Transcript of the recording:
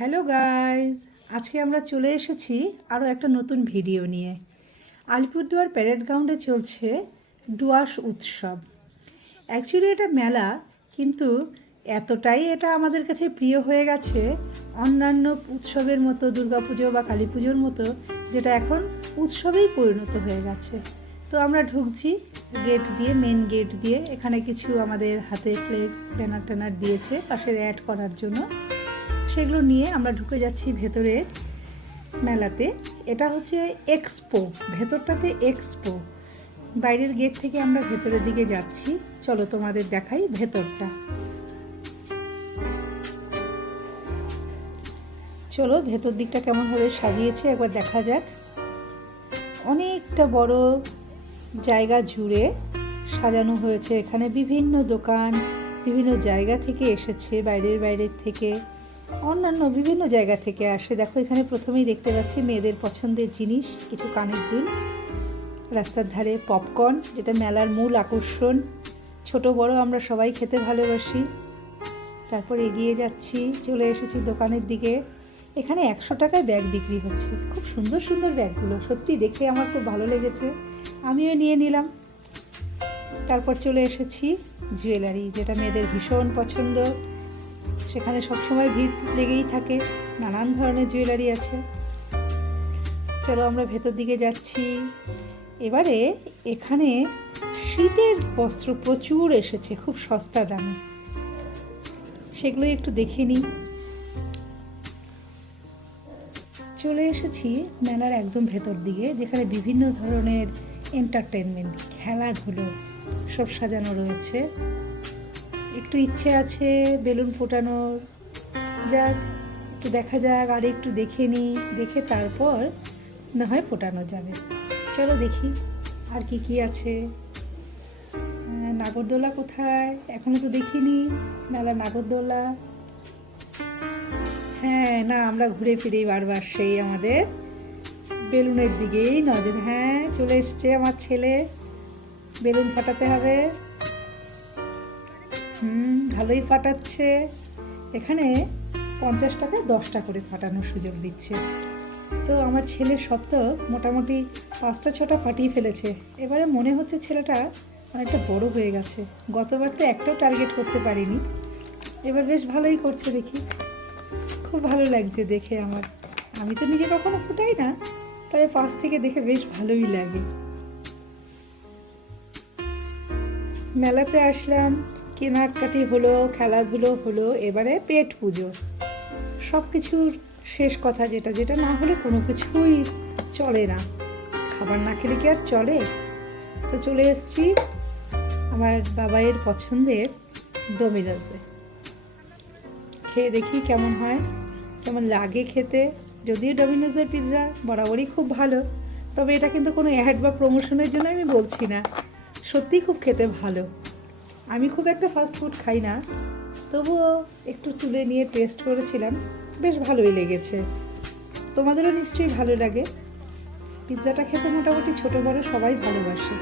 Hello guys, আজকে আমরা চলে এসেছি আরও একটা নতুন ভিডিও নিয়ে। আলিপুরদুয়ার প্যারেড গ্রাউন্ডে চলছে ডুয়ার্স উৎসব। অ্যাকচুয়ালি এটা মেলা, কিন্তু এতটাই এটা আমাদের কাছে প্রিয় হয়ে গেছে অন্যান্য উৎসবের মতো, দুর্গাপুজো বা কালী পুজোর মতো, যেটা এখন উৎসবেই পরিণত হয়ে গেছে। তো আমরা ঢুকছি গেট দিয়ে, মেন গেট দিয়ে। এখানে কিছু আমাদের হাতে ফ্লেক্স ব্যানার ট্যানার দিয়েছে পাশের অ্যাড করার জন্য, সেগুলো নিয়ে আমরা ঢুকে যাচ্ছি ভেতরে মেলাতে। এটা হচ্ছে এক্সপো, ভেতরটাতে এক্সপো। বাইরের গেট থেকে আমরা ভেতরের দিকে যাচ্ছি। চলো তোমাদের দেখাই ভেতরটা। চলো ভেতর দিকটা কেমনভাবে সাজিয়েছে একবার দেখা যাক। অনেকটা বড় জায়গা জুড়ে সাজানো হয়েছে। এখানে বিভিন্ন দোকান বিভিন্ন জায়গা থেকে এসেছে, বাইরের থেকে, অন্যান্য বিভিন্ন জায়গা থেকে আসে। দেখো এখানে প্রথমেই দেখতে পাচ্ছি মেয়েদের পছন্দের জিনিস, কিছু কানের দুল, রাস্তার ধারে পপকর্ন, যেটা মেলার মূল আকর্ষণ। ছোট বড় আমরা সবাই খেতে ভালোবাসি। তারপর এগিয়ে যাচ্ছি, চলে এসেছি দোকানের দিকে। এখানে 100 টাকায় ব্যাগ বিক্রি হচ্ছে, খুব সুন্দর সুন্দর ব্যাগগুলো, সত্যি দেখে আমার খুব ভালো লেগেছে, আমিও নিয়ে নিলাম। তারপর চলে এসেছি জুয়েলারি, যেটা মেয়েদের ভীষণ পছন্দ। সেখানে সবসময় ভিড় লেগেই থাকে, নানান ধরনের জুয়েলারি আছে। চলো আমরা ভেতর দিকে যাচ্ছি। এবারে এখানে শীতের বস্ত্র প্রচুর এসেছে, খুব সস্তা দামে, সেগুলো একটু দেখে নিই। চলে এসেছি মেলার একদম ভেতর দিকে, যেখানে বিভিন্ন ধরনের এন্টারটেনমেন্ট, খেলাধুলো সব সাজানো রয়েছে। একটু ইচ্ছে আছে বেলুন ফোটানোর, যাক একটু দেখা যাক, আর একটু দেখে নিই, দেখে তারপর না হয় ফোটানো যাবে। চলো দেখি আর কি কি আছে। নাগরদোলা কোথায়, এখনো তো দেখিনি মেলা নাগরদোলা। হ্যাঁ না, আমরা ঘুরে ফিরেই বারবার সেই আমাদের বেলুনের দিকেই নজর। হ্যাঁ চলে এসছে আমার ছেলে, বেলুন ফাটাতে হবে। ভালোই ফাটাচ্ছে। এখানে 50 টাকায় 10টা করে ফাটানোর সুযোগ দিচ্ছে। তো আমার ছেলের সব তো মোটামুটি 5টা 6টা ফাটিয়ে ফেলেছে। এবারে মনে হচ্ছে ছেলেটা অনেকটা বড় হয়ে গেছে। গতবার তো একটাও টার্গেট করতে পারিনি, এবার বেশ ভালোই করছে দেখি। খুব ভালো লাগছে দেখে আমার। আমি তো নিজে কখনো ফুটাই না, তবে পাশ থেকে দেখে বেশ ভালোই লাগে। মেলাতে আসলাম, কেনাকাটি হলো, খেলাধুলো হলো, এবারে পেট পুজো। সব কিছুর শেষ কথা, যেটা যেটা না হলে কোনো কিছুই চলে না। খাবার না খেলে কি আর চলে? তো চলে এসেছি আমার বাবাইয়ের পছন্দের ডোমিনোসে। খেয়ে দেখি কেমন হয়, কেমন লাগে খেতে। যদিও ডোমিনোসের পিৎজা বরাবরই খুব ভালো, তবে এটা কিন্তু কোনো অ্যাড বা প্রমোশনের জন্য আমি বলছি না, সত্যিই খুব খেতে ভালো। আমি খুব একটা ফাস্ট ফুড খাই না, তবুও একটু তুলে নিয়ে টেস্ট করেছিলাম, বেশ ভালোই লেগেছে। তোমাদেরও নিশ্চয়ই ভালো লাগে। পিৎজাটা খেতে মোটামুটি ছোটো বড়ো সবাই ভালোবাসে।